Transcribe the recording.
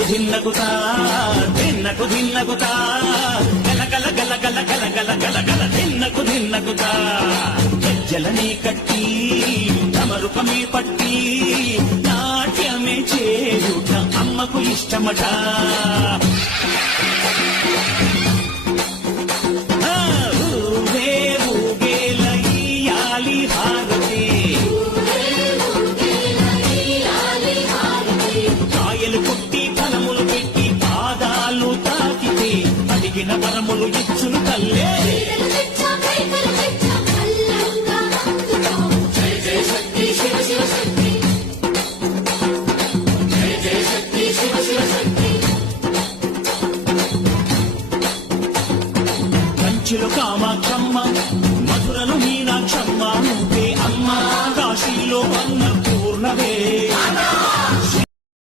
ధిన్నకుతా ధిన్నకుతా గల గల గల గల గల గల గల గల ధిన్నకుతా గజ్జలనే కట్టి తమరుకమే పట్టి నాట్యమే చేయుట అమ్మకు ఇష్టమట